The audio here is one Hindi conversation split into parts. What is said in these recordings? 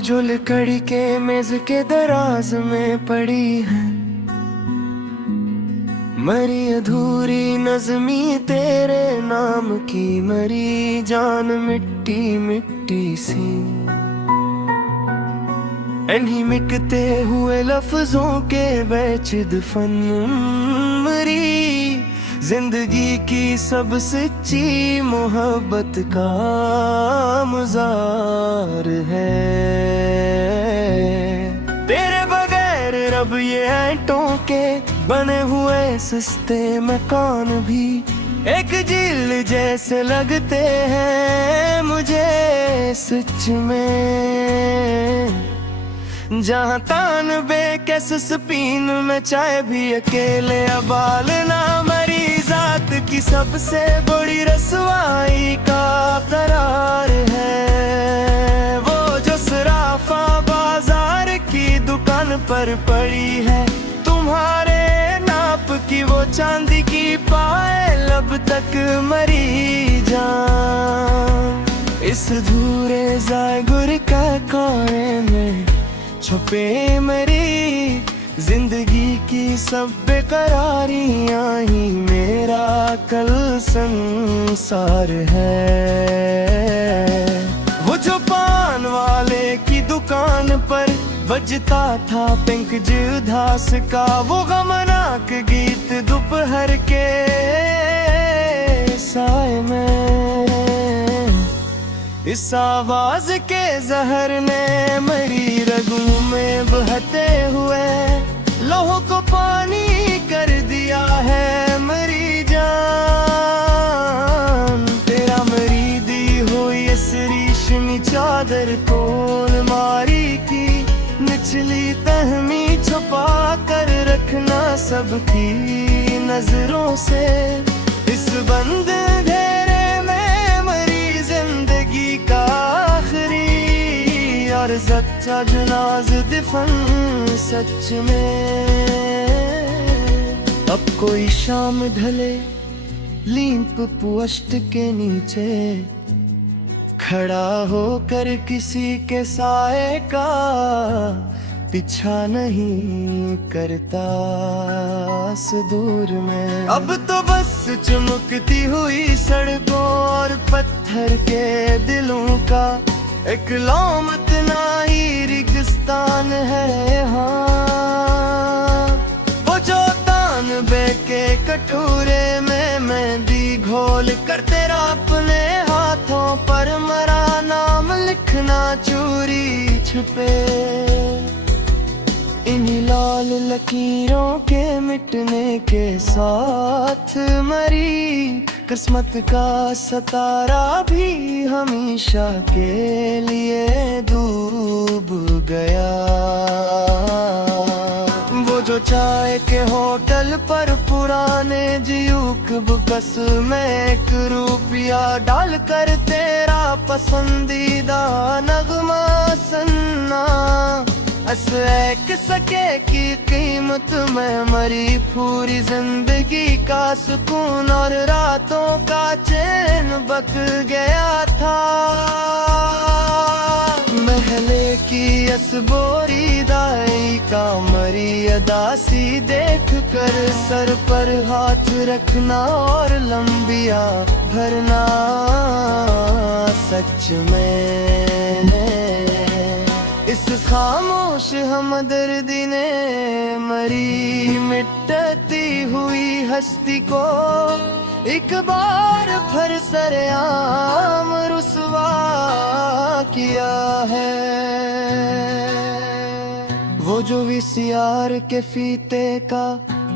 जो लकड़ी के मेज के दराज में पड़ी है, मरी अधूरी नज़मी तेरे नाम की, मरी जान मिट्टी मिट्टी सी। इन्हीं मिटते हुए लफ्जों के बेचिद फन, मरी जिंदगी की सब सच्ची मोहब्बत का मज़ार है। तेरे बगैर रब ये ऐंठों के बने हुए सस्ते मकान भी एक झील जैसे लगते हैं मुझे सच में। जहाँ तान बेकस स्पीन में चाय भी अकेले अबालना, मरी जात की सबसे बड़ी रसवाई का करार है। वो जो सराफा बाजार की दुकान पर पड़ी है, तुम्हारे नाप की वो चांदी की पायल अब तक मरी जान। इस धूरे जायगुर का कोने में छुपे मेरी जिंदगी की सब बेकरारियां ही मेरा कल संसार है। वो जो पान वाले की दुकान पर बजता था पिंक जुदास का, वो गमनाक गीत दोपहर के साए में, इस आवाज के जहर ने मेरी रगों में बहते हुए लौह को पानी कर दिया है मेरी जान। तेरा मेरी दी हुई इस रेशमी चादर को अलमारी की निचली तहमी छुपा कर रखना सबकी नजरों से। इस बंद घेरे में मेरी जिंदगी का आखिरी और सच्चा जनाज दिफन सच में। अब कोई शाम ढले लीप पुअष्ट के नीचे खड़ा होकर किसी के साए का पीछा नहीं करता सुदूर में। अब तो बस चमकती हुई सड़कों और पत्थर के दिलों का एक लौमतना ही रेगिस्तान है यहाँ। वो जो तान बेके कटोरे में मेहंदी घोल कर तेरा अपने हाथों पर मरा नाम लिखना चोरी छुपे, इन्हीं लाल लकीरों के मिटने के साथ मरी किस्मत का सतारा भी हमेशा के लिए डूब गया। वो जो चाय के होटल पर पुराने जियूक बुकस में एक रुपया डालकर तेरा पसंदीदा नगमा सुनना, एक सके की कीमत में मरी पूरी जिंदगी का सुकून और रातों का चैन बक गया था। महले की असबोरी दाई का मरी अदासी देख कर सर पर हाथ रखना और लंबिया भरना सच में। इस खामोश हमदर्दी ने मरी मिटती हुई हस्ती को एक बार फिर सरेआम रुसवा किया है। वो जो वीसीआर के फीते का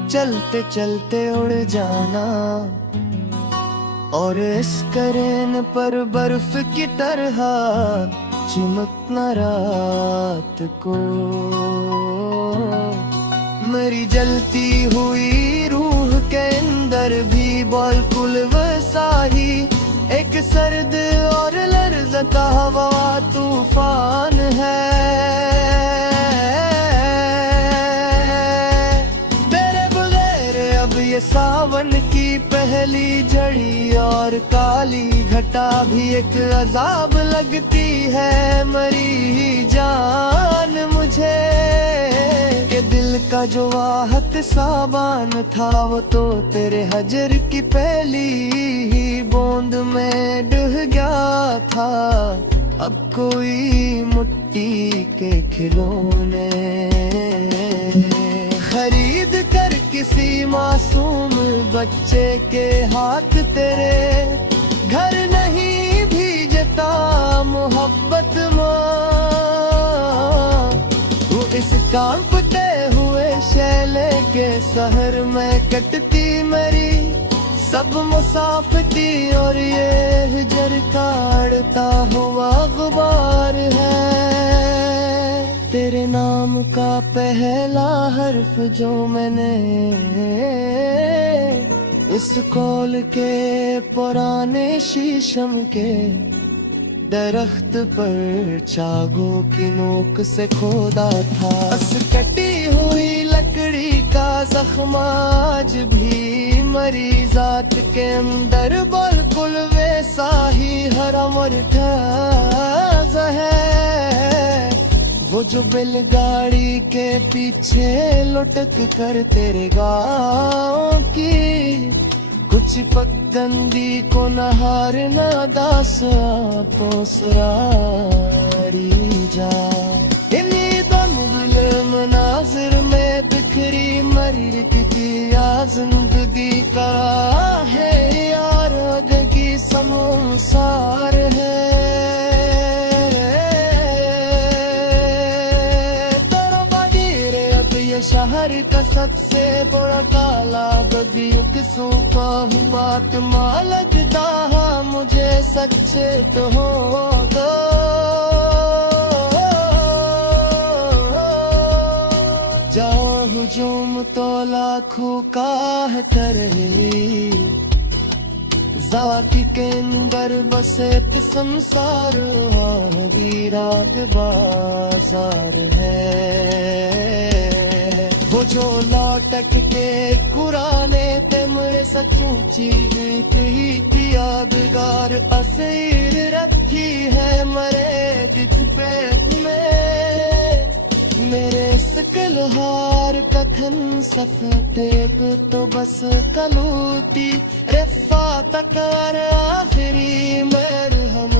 चलते चलते उड़ जाना और इस करेन पर बर्फ की तरह चिमकना रात को, मेरी जलती हुई रूह के अंदर भी बिल्कुल वैसा ही एक सर्द और लर्ज़ता हवा तूफान है। तेरे बगैर अब ये सावन की पहली झड़ी और काली घटा भी एक अजाब लगती है, मरी जान मुझे कि दिल का जो आहत साबान था वो तो तेरे हजर की पहली ही बूंद में डूब गया था। अब कोई मिट्टी के खिलौने खरीद कर किसी मासूम बच्चे के हाथ तेरे घर नहीं भीजता मोहब्बत माँ। वो इस कांपते हुए शैले के शहर में कटती मेरी सब मुसाफिरी, और ये हिजर काटता हुआ गुबार है। तेरे नाम का पहला हर्फ जो मैंने इस कौल के पुराने शीशम के दरख्त पर चागो की नोक से खोदा था। बस कटी हुई लकड़ी का जख्म आज भी मरी जात के अंदर बिल्कुल वैसा ही हरम और ताज़ा है। वो जो बैलगाड़ी के पीछे लुटक कर तेरे गाँव की कुछ पगडंडी को नहार ना दास पोसरारी जा। इन्हीं दम दिल मनाजिर में बिखरी मरी की जिंदगी का है यार की संसार है। शहर का सबसे बड़ा काला बदियुक सूखा हुआ तुम लगता है मुझे सच्चे तो होगा। जाओ हुजूम तो लाखों का है तरही जाति के अंदर बसे संसार वीराग बाजार है। वो जो लौटक के कुराने ते मेरे सचूची ही यादगार असीर रखी है मरे दिख पे मेरे सकलहार कथन सफेद तो बस कलूती रफा तकार आखिरी मरहम